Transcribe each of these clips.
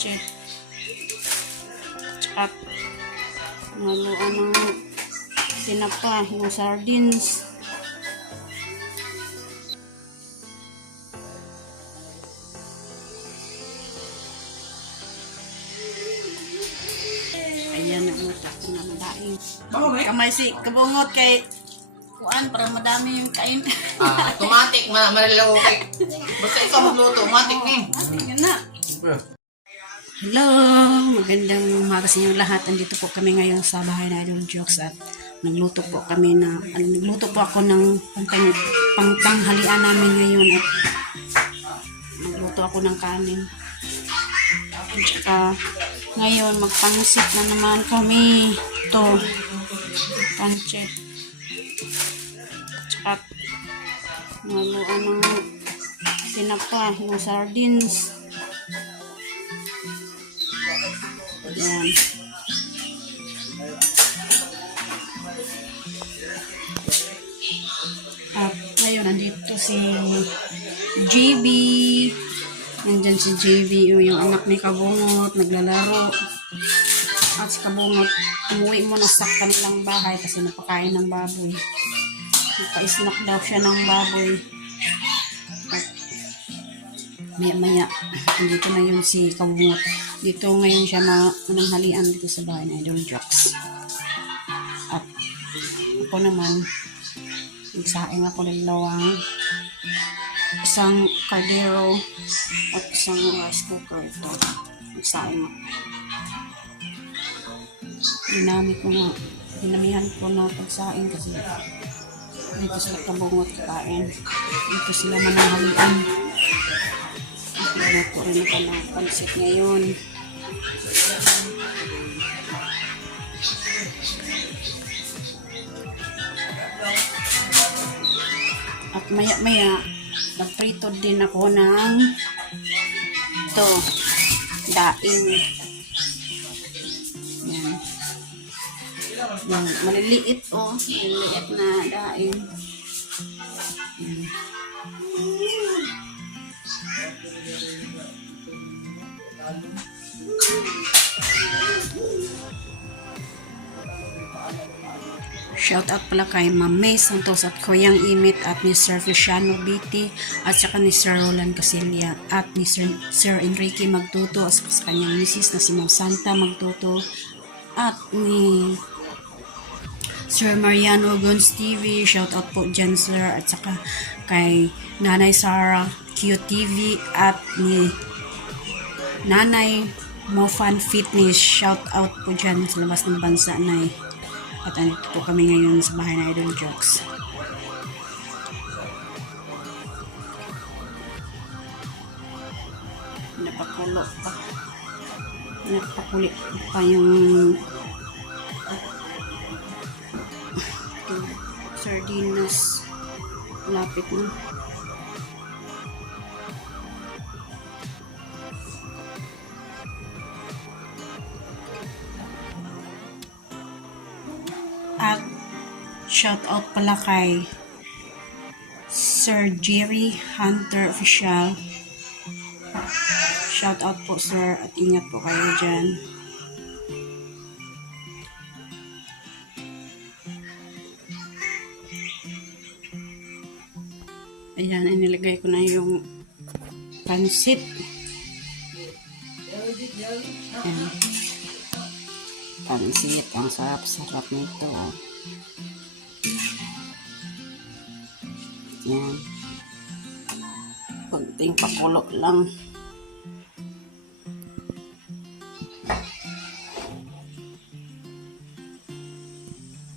kanche. At naluan ng sinapa, yung sardines. Ayan ang utak na madaing. Kamay si kabungot kay kuan para madami yung kain. Automatic, malalaw kay. Basta ikaw magluto, automatic eh. Ating na. Hello! Magandang umaga sa inyo lahat. Andito po kami ngayon sa bahay na Idol Jokes at nagluto po ako ng pangtanghalian namin ngayon at nagluto ako ng kanin. At saka ngayon magpangsit na naman kami. Ito, kanche. At naluan ng sinapa, yung sardines. Ayan. At ngayon nandito si JB. Nandyan si JB, yung anak ni Kabungot, naglalaro. At si Kabungot, umuwi muna sa kanilang bahay kasi napakain ng baboy. Napa-snack daw siya ng baboy. At maya-maya, dito na yun si Kabungot. Dito ngayon siya mananghalian dito sa bahay na Idol Jokes. At ako naman, nagsaing ako ng lawang, isang kaldero at isang rice cooker. Ito, nagsaing ako. Dinamihan ko na pagsaing kasi dito sila Kabungot kakain. Dito sila mananghalian. Nagluto rin ako ng pansit ngayon. At maya-maya, nagprito din ako ng ito, daing. Yan. Yung maliliit maliliit na daing. Yan. Shout out pala kay Ma'am May Santos at Koyang Imit at ni Sir Feliciano BT at saka ni Sir Roland Casilia at ni Sir Enrique Magtuto at sa kanyang misis na si Ma'am Santa Magtuto at ni Sir Mariano Guns TV. Shout out po dyan sir at saka kay Nanay Sarah QTV at ni Nanay Mofan Fitness. Shout out po dyan sa labas ng bansa na At andito po kami ngayon sa bahay na Idol Jokes. Napakulit pa yung sardinas. Lapit na. At shout out pala kay Sir Jerry Hunter Official. Shout out po sir at ingat po kayo dyan. Ayan, inilagay ko na yung pansit. Ayan. Pansit, ang sarap-sarap nito. Yan. Kunting pakulo lang.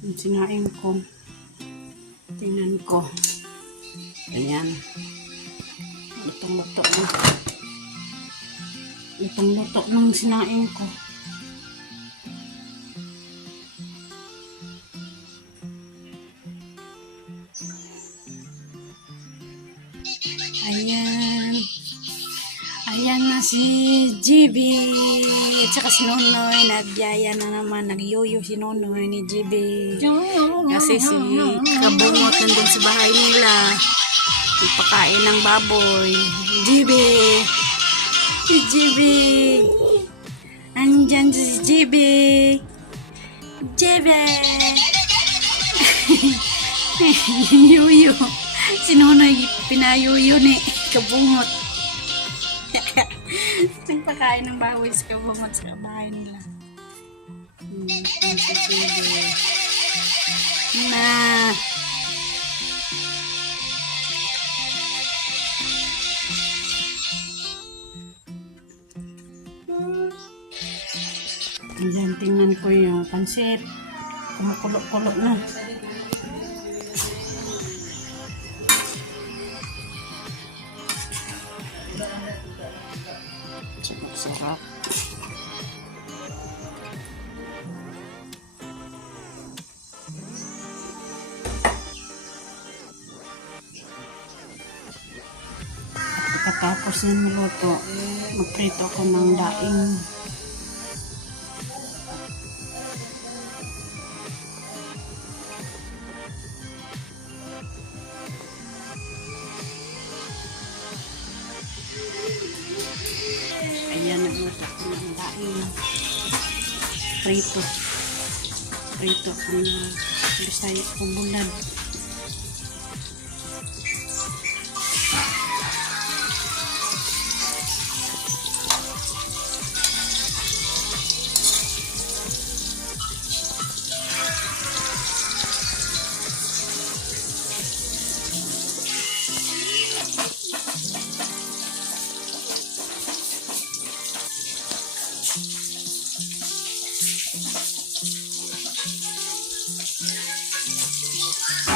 Ang sinain ko. Tingnan ko. Ayan. Lutong-luto na. Lutong-luto ng sinain ko. Ayan. Ayan na si GB. At saka si Nonoy. Nagyaya na naman. Nagyoyo si Nonoy ni GB. Kasi si Kabungot nandun sa bahay nila. Nagpakain ng baboy. GB. Si GB. JB. JB. Yuyo. Sinunoy pinayuyo ni kabungot. Nagpakain ng baboy sa kabungot sa kabahay nila. Si JB. Na. Ayan, tingnan ko yung pansit. Kumukulo-kulo na. Sarap. Pagkatapos na niluto, magprito ko ng daing. Ayan, nagluto ko ng daing. Prito. Prito ang Bisaya Pumulad.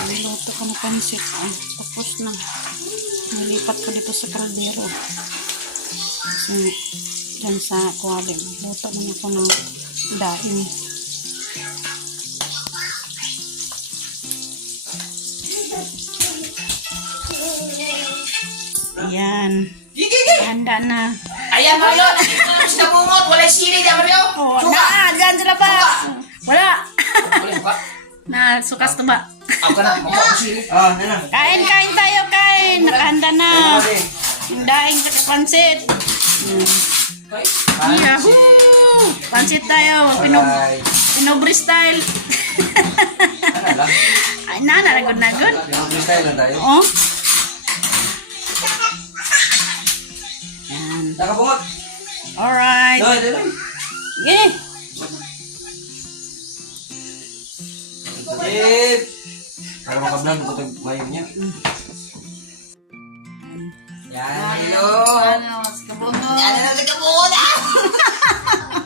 Niluto ko ng pansit. Tapos na. Nilipat ko dito sa kaldero. Kasi dyan sa kuwali. Luto naman ako ng daing. Ayan. Handa na. Ayan, Mario. Nakita namin sa bungot. Wala sili dyan, Mario. Oh, Suka. na! Dyan sa labas! Wala! Wala, suka. Na, sukas na ba? Ako ka na. Mukha ko sili. Kain tayo, kain! Nakahanda na. Yung daing sa pansit. Yahoo! Pansit tayo. Pinobre style. Ay, nagod. Oh. Yan. Nakabungot. Alright. Yeah. Kapatid. Para makablan ko itong mayong niya. Yan, hello. Ano, mas kabungot. Yan na lang kabungot, ah!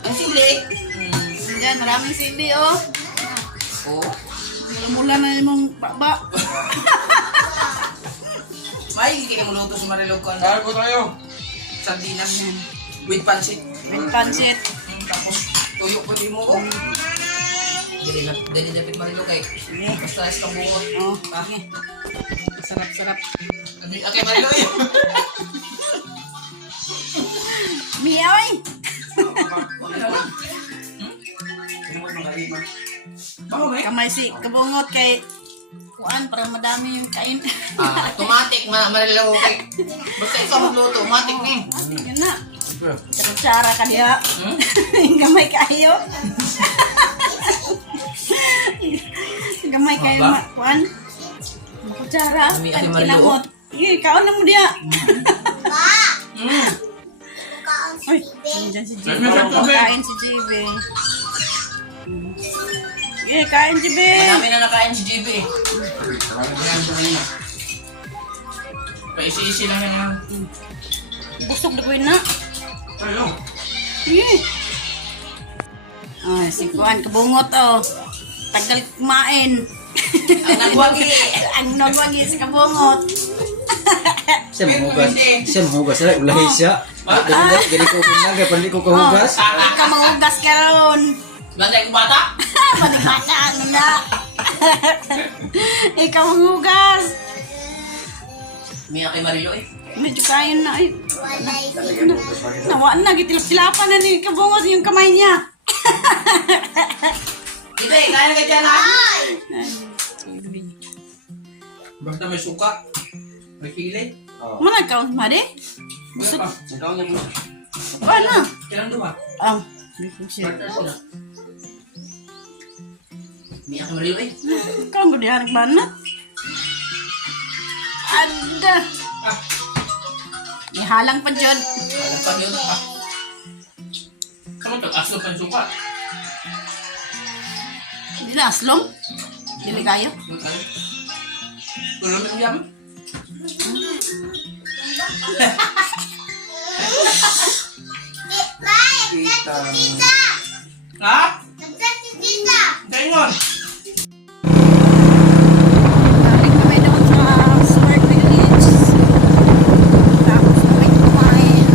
Ang sili. Yan, maraming sili, oh. Oo. Mula na yung baba. May hindi ka muluto sa Marilog ko. Saan po tayo? Sardinas. With pancit. With pancit. Tapos tuyo pa din mo ko. Dali dapat Marilog kay. Sige. Basta is kang bungot. Oh, sige. Sarap. Okay, Marilog yun. Miyaw, Baka may? kamay si kabungot kay kuan para madami yung kain. Automatic. Marilog kay. Basta ikaw magluto. Automatic na eh. Yan na. Kutsara ka diya. Yung gamay kayo. Yung gamay kayo kuan. Kutsara. Ami, Ang Marilog. kinamot. Kaon na mo diya. Uy, nandiyan si JB. Kain si JB. Kain JB. Marami na nakain si JB eh. Paisi-isi lang yan. Busog na ko yun na. Tayo. Si Kuan, kabungot oh. Tagal kumain. Ang nagwagi. Ang nagwagi sa kabungot. Siya mahugas. Ulahi siya. Gani ko kunaga. Pandi ko kahugas. Ikaw mahugas ka ron. Banday ko bata. Manibata ano na. Ikaw mahugas. May kay Marilo eh. Medyo kaya na ay. Nawa na, gitilap-tilapan na ni kabungot yung kamay niya. Ito eh, kaya na ka dyan ha? Basta may suka. May kili. Mana ka, Mare? Ikaw niya mo. Wala. Kailan doon ba? Hindi ko siya. May ako malilo eh. Ikaw mo diyan nagbanat. Anda! Ah, Ihalang pa dyan. alam pa yun. Ah. Sama ito, aso pa yung suka. Hindi na aslong. Dili kayo. Wala naman yaman. Kita. Ha? Kain yun. Galing kami doon sa Smart Village. Tapos kami kumain.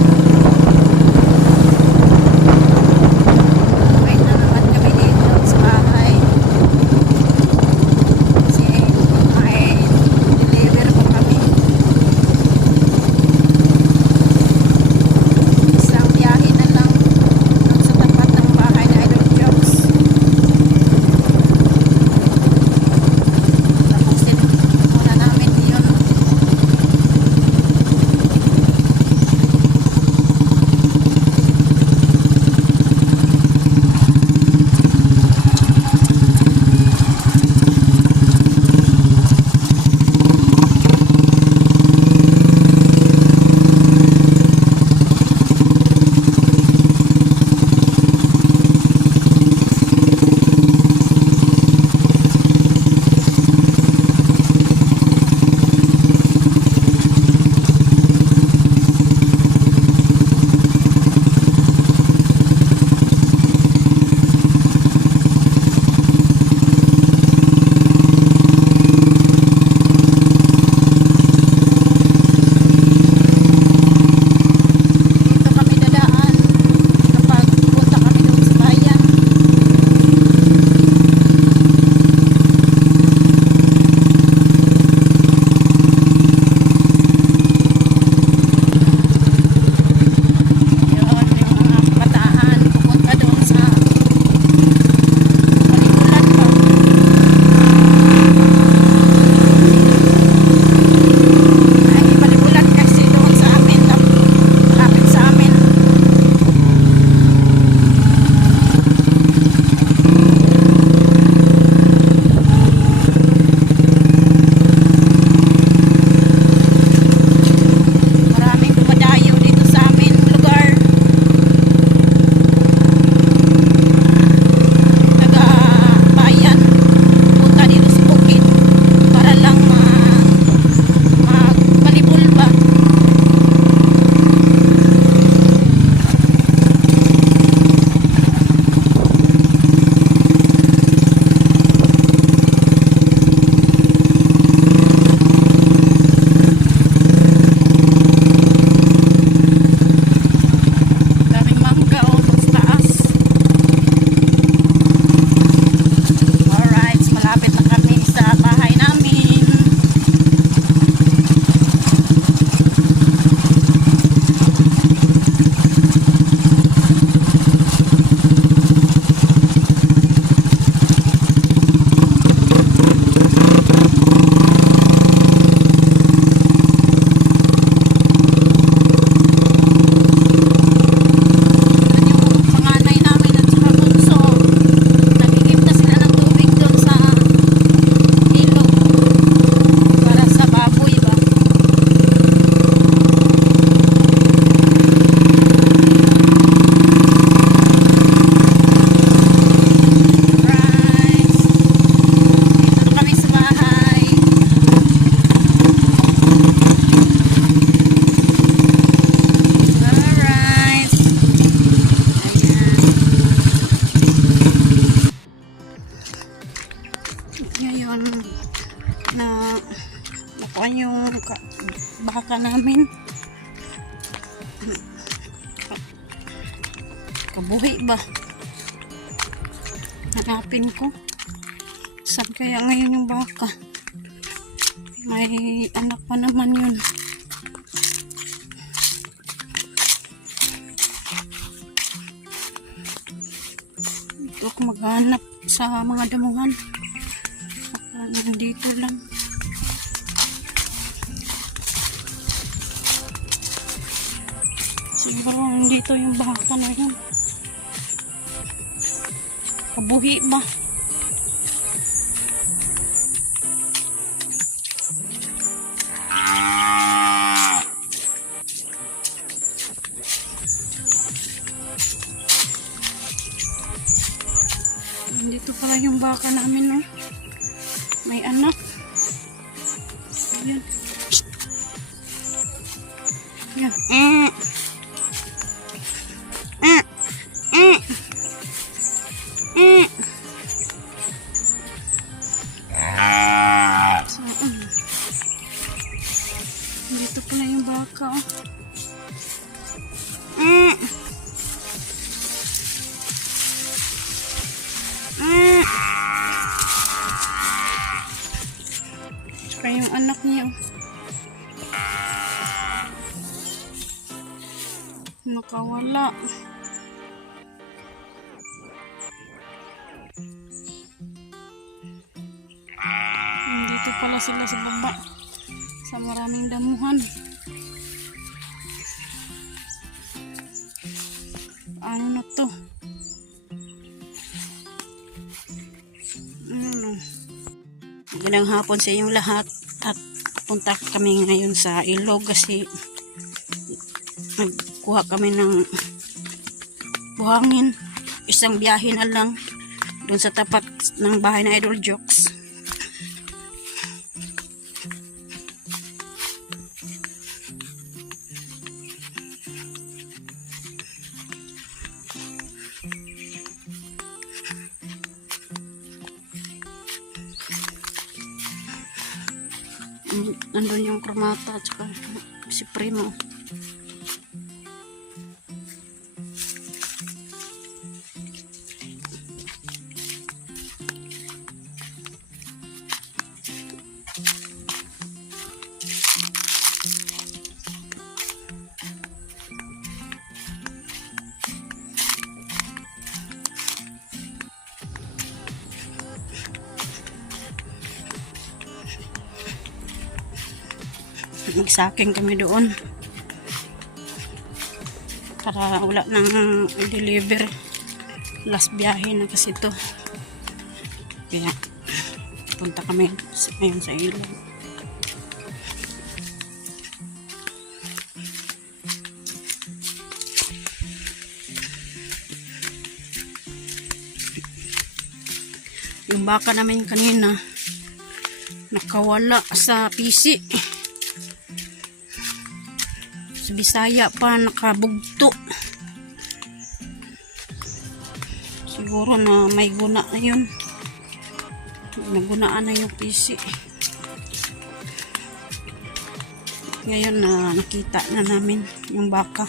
Kumain na naman kami dito sa bahay. Kasi kumain. Deliver po kami. Isang biyahe na lang doon sa tapat ng bahay na Idol Jobs. Tapos din muna namin yun. Dito kami dadaan kapag punta kami doon sa bayan. Yun, yung mga kabataan pupunta doon sa Palikulan pa. Ay, di Palikulan kasi doon sa amin, lapit sa amin. Maraming dumadayo dito sa amin lugar. Taga bayan punta dito sa bukid para lang magbalibol ba. Daming mangga o sa taas. Alright, malapit na kami sa bahay namin. Doon yung panganay namin at saka bunso. Nagigib na sila ng tubig doon sa ilog para sa baboy ba. Right. Dito na kami sa bahay. Alright. Ayan. Ngayon na nakuha yung baka namin. Kabuhi ba? Hanapin ko. Saan kaya ngayon yung baka? May anak pa naman yun. Dito ako maghanap sa mga damuhan. Nandito lang. Siguro nandito yung baka na yun. Kabuhi ba? Dito pala yung baka namin, oh. May anak. Ayan. Ayan. Saan? Dito pala yung baka, oh. Tsaka yung anak niya, oh. Nakawala. Dito pala sila sa baba. Sa maraming damuhan. Ano na to? Magandang hapon sa inyong lahat. At punta kami ngayon sa ilog kasi nagkuha kami ng buhangin. Isang biyahe na lang doon sa tapat ng bahay na Idol Jokes. Nandun yung kromata at saka si Primo. Magsaking kami doon para wala nang deliver, last biyahe na kasi to, kaya punta kami ngayon sa ilog. Yung baka namin kanina nakawala sa PC. Sa Bisaya pa nakabugto. Siguro na may guna na yun. Nagunaan na yung PC. Ngayon na nakita na namin yung baka.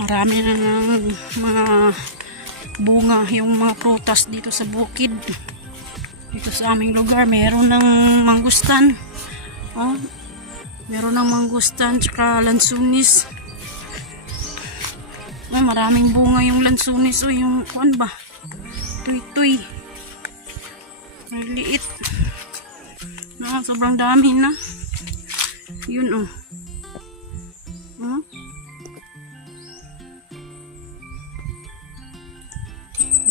Marami na ng mga bunga yung mga prutas dito sa bukid. Dito sa aming lugar meron ng mangustan. Oh, meron ng mangustan tsaka lansunis. Oh, maraming bunga yung lansunis. Oh, yung kuan ba? Tuy-tuy. May liit. No, sobrang dami na. Yun, oh.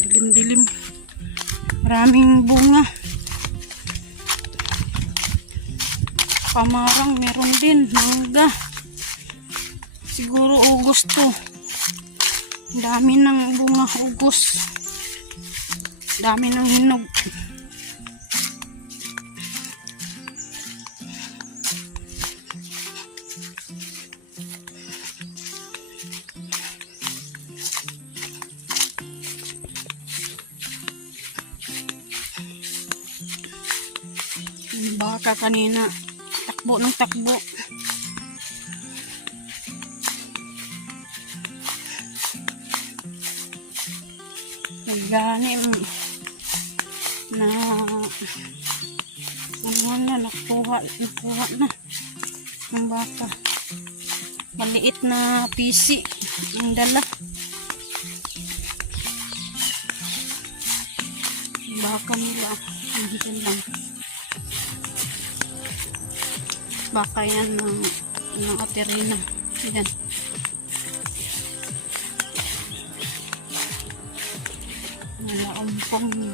Dilim-dilim. Maraming bunga. Kamarang meron din. Mangga. Siguro August to. Dami ng bunga August. Dami ng hinog. Baka kanina takbo ng takbo. Nagganim na nakuha na ng baka. Maliit na PC ang dala. Baka nila. Nandiyan lang. Baka yan ng Aterina. Yan. Malaumpong.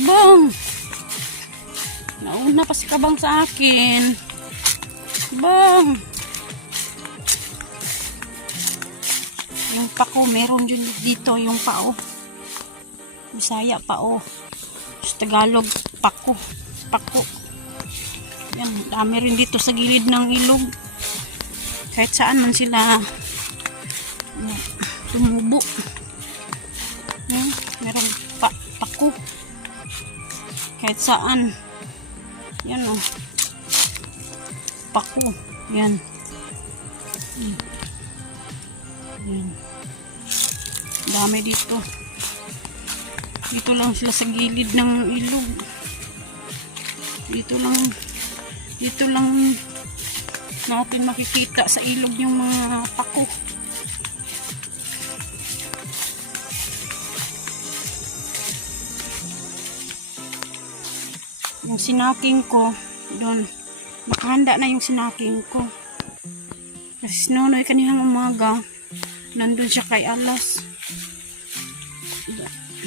Bang! Nauna pa si Kabang sa akin. Bang! Yung pako, meron yun dito. Yung pao. Bisaya pao. Sa Tagalog, pako. Pako. Yan, dami rin dito sa gilid ng ilog. Kahit saan man sila tumubo. Yan, meron pako. Kahit saan. Yan o. Pako. Yan. Yan. Dami dito. Dito lang sila sa gilid ng ilog. Dito lang natin makikita sa ilog yung mga pako. Yung sinaking ko doon, nakahanda na yung sinaking ko kasi sinunoy kanihang umaga nandun siya kay Alas.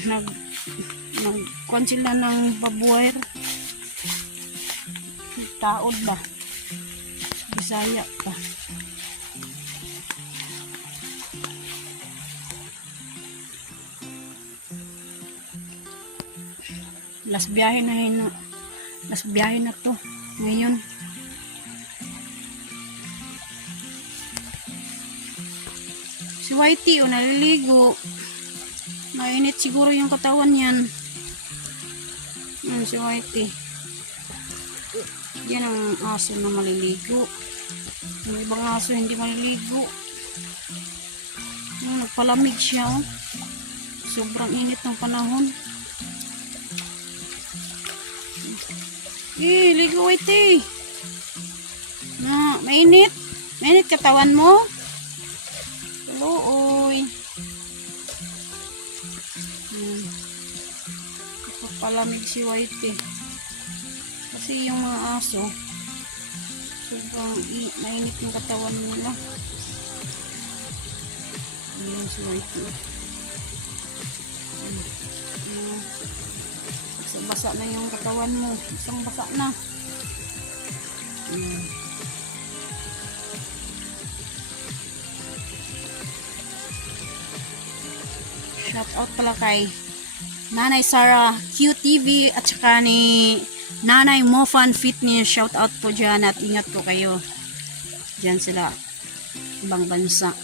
Nagkuhan sila ng babuwer, taod ba, Bisaya pa. Last biyahe na to ngayon. Si Whitey naliligo. Mainit siguro yung katawan yan. Si Whitey. Yan ang aso na maliligo. Yung ibang aso hindi maliligo. Nagpalamig siya. Oh. Sobrang init ng panahon. Ligo Whitey. Mainit. Mainit katawan mo. Tuloy. Palamig si Whitey. Kasi yung mga aso sobrang mainit yung katawan nila. Ayan si Whitey. Basa na yung katawan mo. Isang basa na. Shout out pala kay Nanay Sarah QTV at saka ni Nanay Mofan Fitness. Shout out po dyan at ingat po kayo. Dyan sila. Ibang bansa.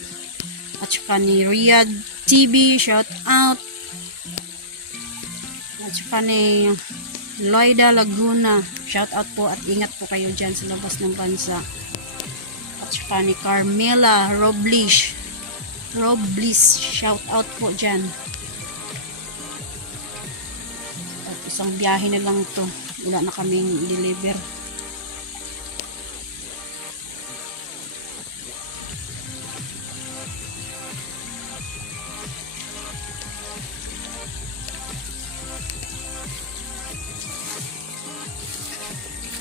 At saka ni Riyadh TV. Shout out. At saka ni Loida Laguna. Shout out po at ingat po kayo dyan sa labas ng bansa. At saka ni Carmela Robles. Shout out po dyan. At isang biyahe na lang to. Wala na kaming deliver.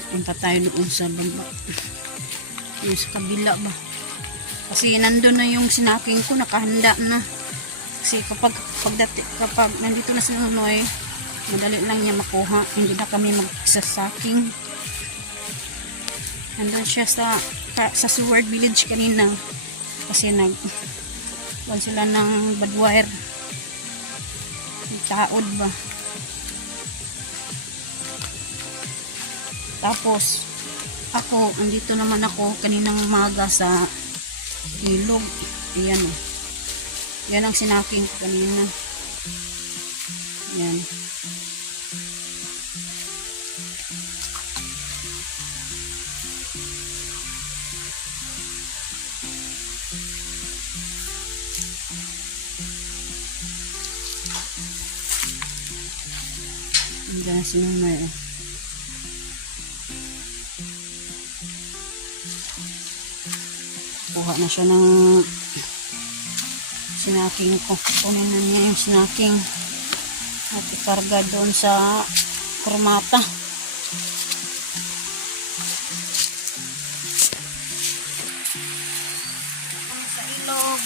Punta tayo doon sa baba. Yung sa kabila ba. Kasi nandun na yung sinaking ko, nakahanda na. Kasi kapag nandito na si Nunoy, madali lang niya makuha. Hindi na kami magsasaking. Nandun siya sa Seward Village kanina. Kasi Kuwan sila ng badwire. Taod ba? Tapos, ako, andito naman ako kaninang umaga sa ilog. Ayan o. Yan ang sinaking ko kanina. Yan. Diyan si Nanay. Kuha na siya ng sinaking ko. Kunin na niya yung sinaking at ikarga doon sa kurmata. Sa ilog.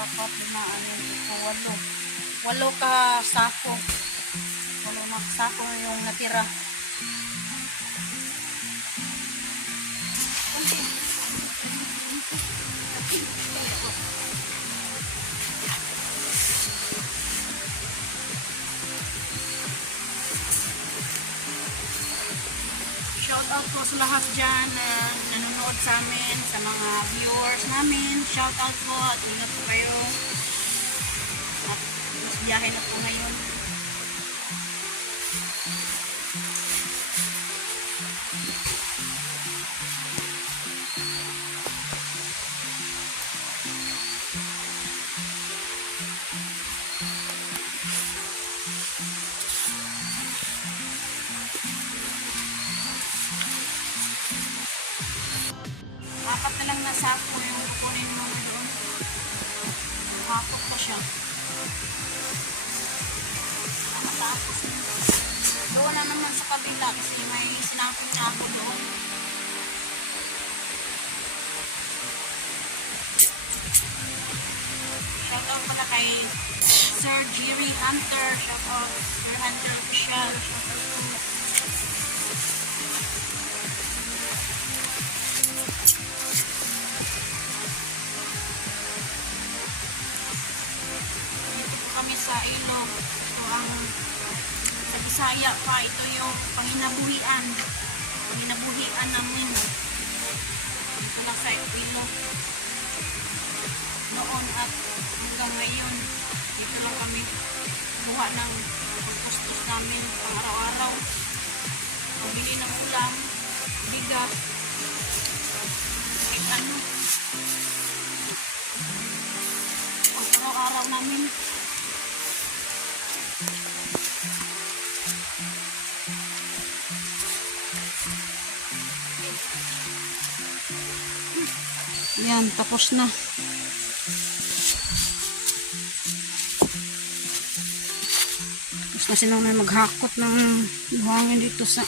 Apat, lima, anim, ito, walo. Walo ka sako. Walo na sako yung natira. Shout out po sa lahat dyan na nanonood sa amin, sa mga viewers namin. Shout out po at ingat po kayo. At mas biyahe na po ngayon. Apat na lang na sako yung kukunin mo doon. Hakot pa siya. Matapos. Doon na naman sa kabila kasi may sinapin na ako doon. Shoutout pala kay Sir Jerry Hunter. Shoutout Sir Hunter Official. Shoutout po. Kami sa ilog. Ito ang sa Bisaya pa. Ito yung panginabuhian. Panginabuhian namin. Ito lang sa ilog. Noon at hanggang ngayon. Dito lang kami kuha ng pagpustos namin pang araw-araw. Pabili ng ulam, bigas, kahit ano. Pang araw-araw namin. Yan, tapos na. Tapos na sinunod maghakot ng buhangin dito sa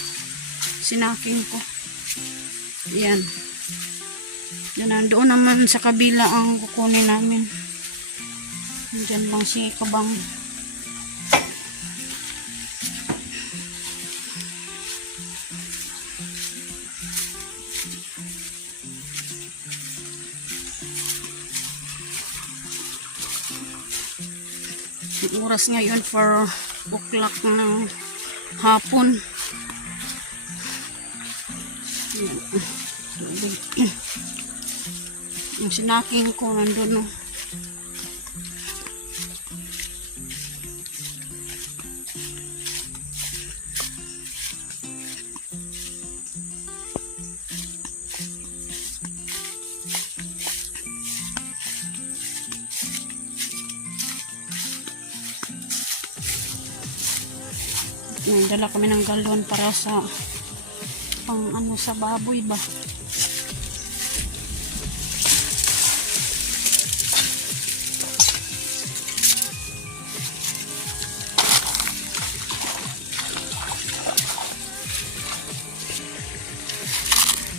sinaking ko. Yan. Yan, doon naman sa kabila ang kukunin namin. Diyan lang si Kabang. Oras ngayon 4 o'clock ng hapon. Yung sinaking ko nandun, no. Dala kami ng galon para sa pang ano sa baboy ba.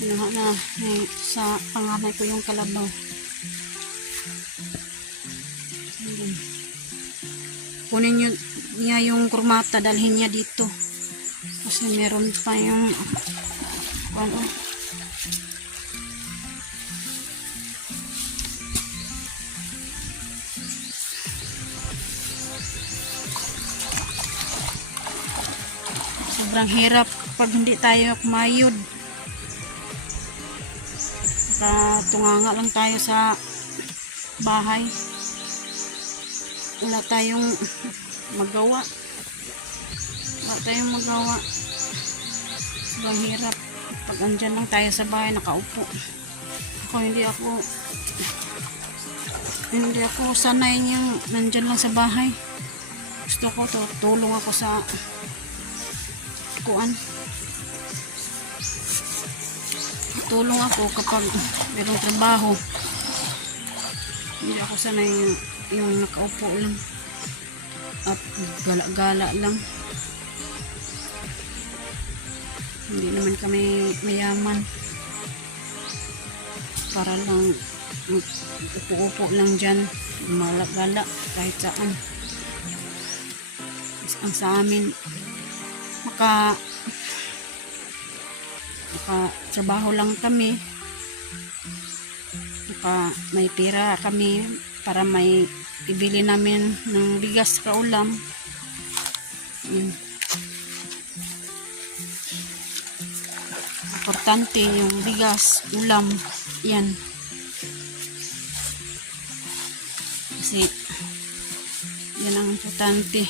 Kinuha na sa panganay ko yung kalabaw. Ayan. Kunin niya yung kurmata, dalhin niya dito. Kasi meron pa yung ano. Sobrang hirap pag hindi tayo kumayod. Tunganga lang tayo sa bahay. Wala tayong magawa. Sobrang hirap pag andyan lang tayo sa bahay nakaupo. Hindi ako sanay niyang nandyan lang sa bahay. Gusto ko tulong ako sa tulong ako kapag mayroong trabaho. Hindi ako sanay yung nakaupo lang at gala-gala lang. Hindi naman kami mayaman para lang upo-upo lang dyan, malagala kahit saan. Ang sa amin trabaho lang kami, may pira kami para may ibili namin ng bigas ka ulam. Importante yung bigas, ulam, yan. Kasi yan ang importante.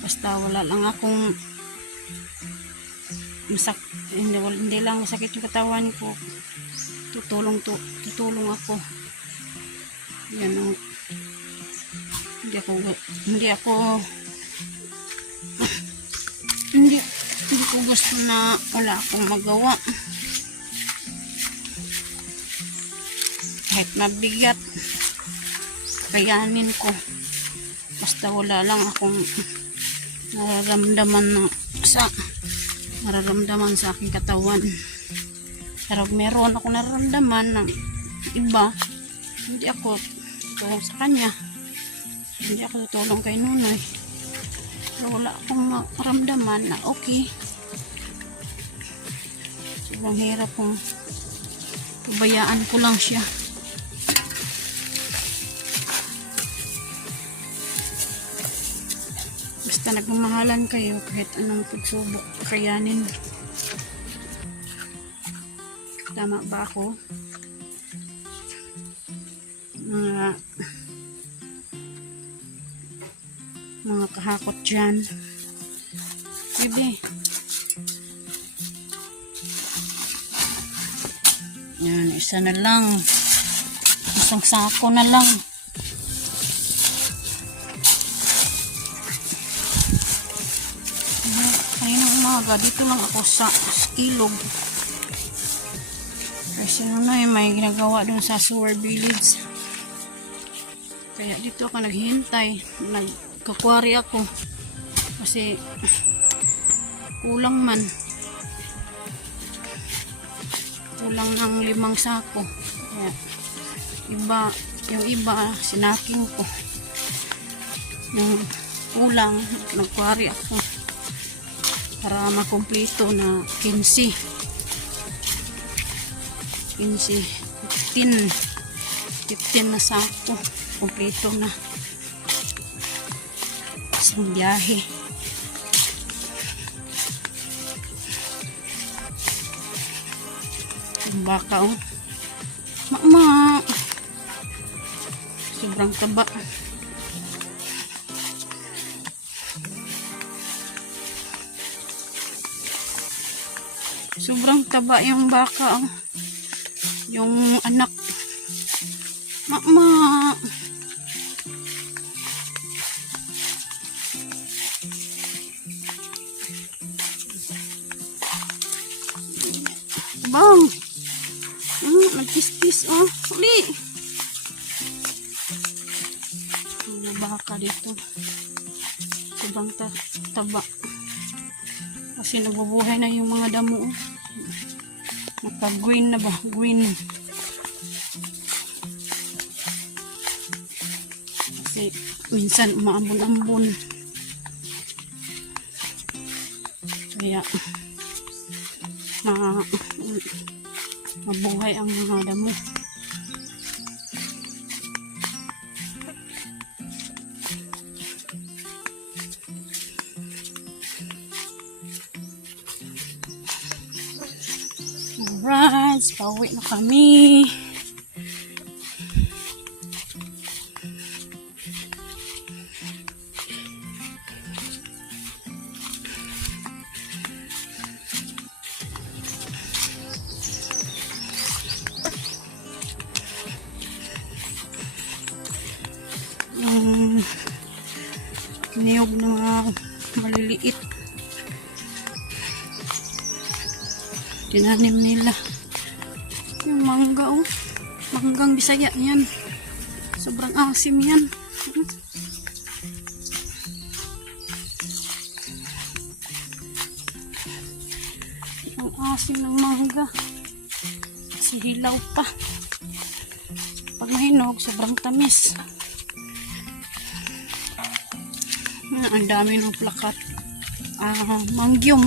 Basta wala lang akong hindi lang masakit yung katawan ko, tutulong ako. Yan ang hindi ko gusto na wala akong magawa. Kahit mabigat, kayanin ko. Basta wala lang akong nararamdaman sa aking katawan. Pero meron ako nararamdaman ng iba, hindi ako tutulong sa kanya, hindi ako tutulong kay Nunoy. Pero wala akong maramdaman na okay. Sobrang hirap kung pabayaan ko lang siya. Basta nagmamahalan kayo, kahit anong pagsubok kayanin. Tama ba ako? Mga kahakot dyan. Bibi. Yan, isa na lang. Isang sako na lang. Kaninang umaga, dito lang ako sa ilog. Kasi may ginagawa dun sa sewer village. Kaya dito ako naghihintay. Nagkakwari ako. Kasi kulang man. Kulang ng 5 sako. Kaya yung iba sinaking ko. Yung kulang, nagkwari ako. Para makumpleto na 15 na sako. Kumpleto na. Isang biyahe. Ang baka Mama. Sobrang taba. Sobrang taba yung baka. Yung anak. Mama. Bang. Nagkis-kis. Uli. Yung baka dito. Sobrang taba. Kasi nabubuhay na yung mga damo. Naka-green na ba? Green. Kasi minsan umaambon-ambon. Kaya mabuhay ang mga damo. Alright, pauwi na kami. Niyog na mga maliliit. Tinanim nila. Yung mangga, oh. Manggang Bisaya yan. Sobrang asim yan. Ang asim ng mangga. Kasi hilaw pa. Pag mahinog, sobrang tamis. Ang dami ng plakat. Mangyum.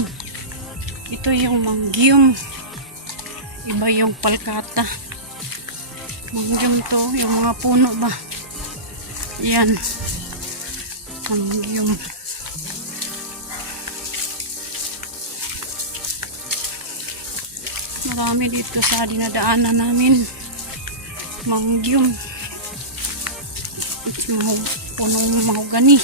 Ito yung mangyum. Iba yung palkata. Mangyum to. Yung mga puno ba? Yan. Mangyum. Marami dito sa dinadaanan namin. Mangyum. Punong mahogani.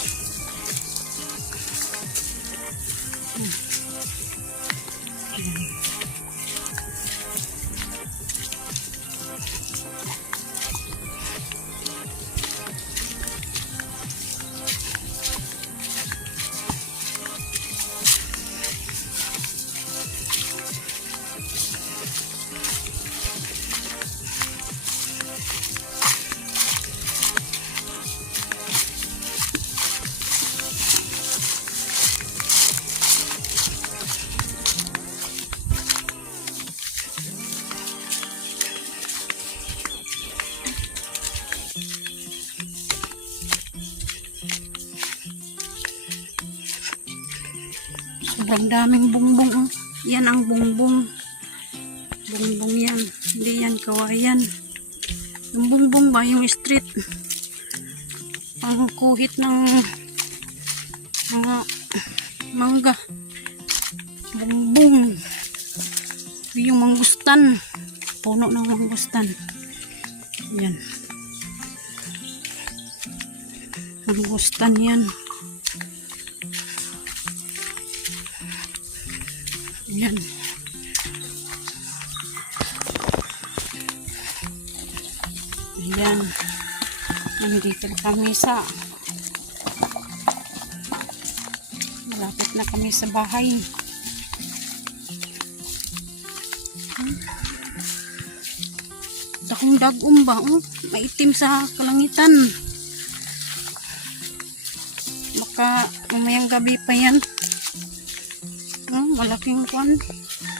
Sobrang daming bongbong. Oh. Yan ang bongbong. Bongbong yan. Hindi yan kawayan. Yung bongbong ba? Yung street. Ang kuhit ng mga mangga. Bongbong. Yung mangustan. Puno ng mangustan. Yan. Mangustan yan. Yan. Ayan. Nandito kami sa malapit na kami sa bahay. Dakong dagom ba? Oh, maitim sa kalangitan. Baka mamayang gabi pa yan. Malaking kwan.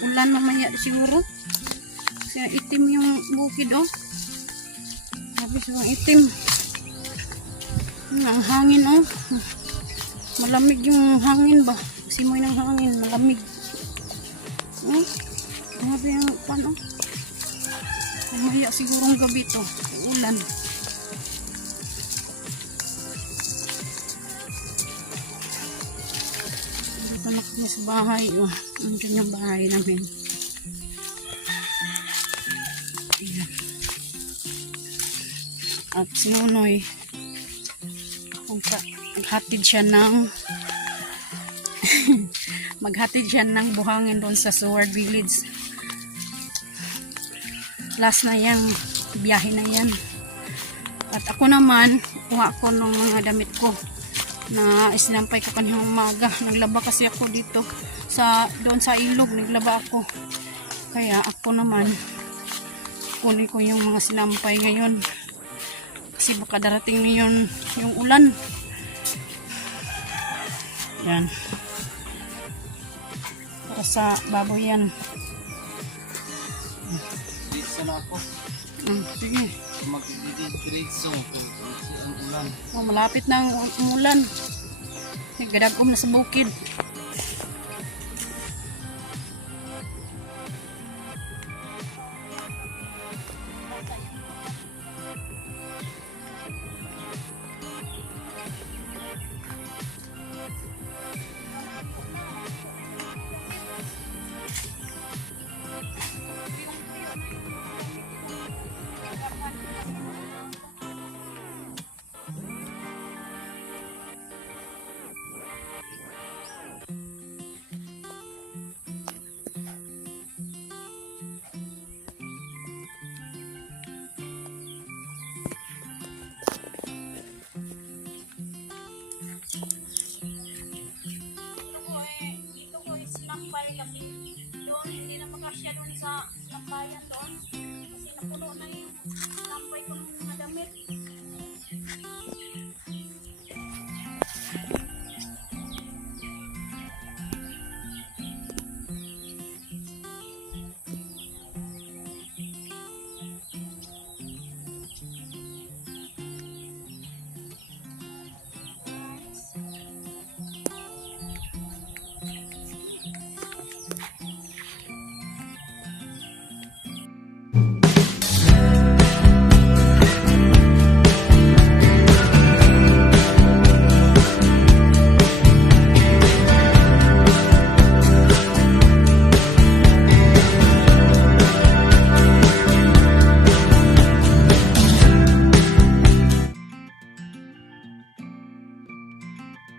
Ulan mamaya siguro. Kasi itim yung bukid, oh. Habis yung itim. Ang hangin, oh. Malamig yung hangin ba? Simoy ng hangin, malamig. Oh. Grabe yung kwan, oh. Mamaya sigurong gabi to. Ulan. Anak niya sa bahay. Oh, andun yung bahay namin. Ayan. At si Nonoy, maghatid siya ng maghatid siya ng buhangin doon sa Seward Village. Last na yan. Biyahe na yan. At ako naman, kuha ko ng mga damit ko na isinampay ko kanina umaga. Naglaba kasi ako dito doon sa ilog, naglaba ako. Kaya ako naman kunin ko yung mga sinampay ngayon kasi baka darating na yung ulan. Yan. Para sa baboy yan. Dito na ako. Sige. Mag-diretso. Ang ulan. Oh, malapit na ang umulan. Gadagom na sa bukid. Dito ko is lakbay kasi doon hindi na makasya doon sa lakbayan.